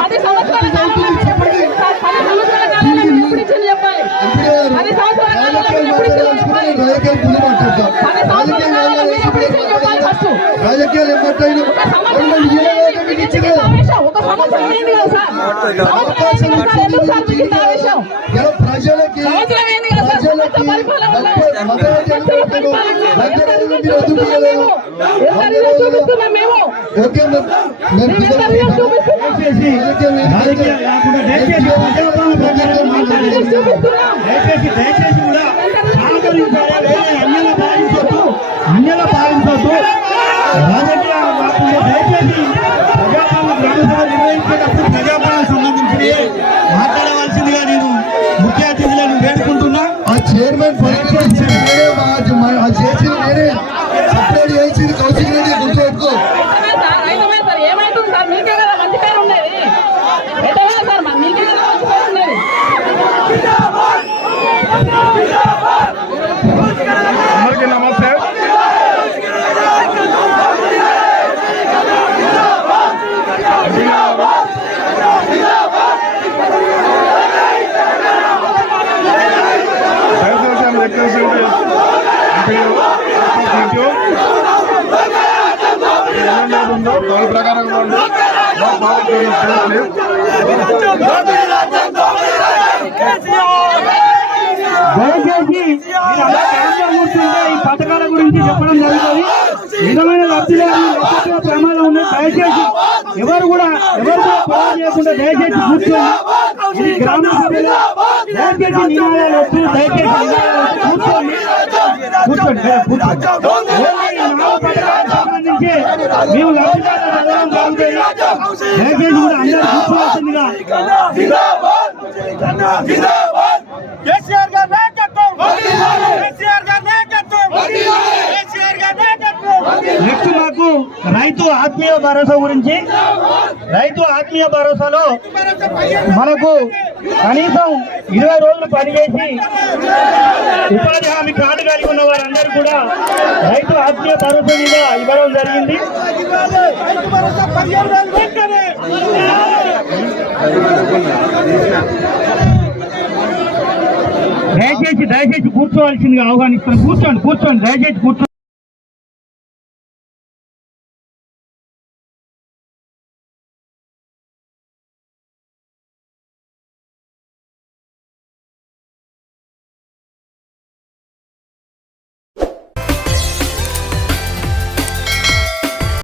పది సంవత్సరాల కాలంలో ఎప్పుడు ఇచ్చింది చెప్పాలి పది సంవత్సరాల కాలంలో ఎప్పుడు ఇచ్చింది చెప్పాలి రాజకీయాలు గురించి మాట్లాడతాం పది సంవత్సరాల కాలంలో మీరు ఎప్పుడు ఇచ్చింది చెప్పాలి ఫస్ట్. రాజకీయాలు ఏమంటాయి ఒక సంవత్సరం కదా సార్. ప్రజలకి దయచేసి దయచేసి కూడా వేరే అన్యల పాలించొద్దు. అన్యల పాలించొద్దు. ఉందో దాని ప్రకారం దయచేసి ఈ పథకాల గురించి చెప్పడం జరుగుతుంది నిజమైన లబ్ధి లబ్ధిలో ప్రమాదం ఉంది దయచేసి ఎవరు కూడా ఎవరు కూడా గొడవ చేయకుండా దయచేసి కూర్చోండి ఇది గ్రామ సభలో దయచేసి నినాదాలు వస్తుంది దయచేసి నినాదాలు కూర్చోండి కూర్చోండి కూర్చోండి. మేము లబ్ధిదారులు చదవడం జరుగుతుంది దయచేసి కూడా అందరూ కూర్చోవలసిందిగా కేసీఆర్ రైతు ఆత్మీయ భరోసా గురించి రైతు ఆత్మీయ భరోసాలో మనకు కనీసం ఇరవై రోజులు పనిచేసి ఉపాధి హామీ కార్డు కలిగి ఉన్న వారందరూ కూడా రైతు ఆత్మీయ భరోసా మీద ఇవ్వడం జరిగింది. దయచేసి దయచేసి కూర్చోవలసిందిగా ఆహ్వానిస్తాను కూర్చోండి కూర్చోండి దయచేసి కూర్చోండి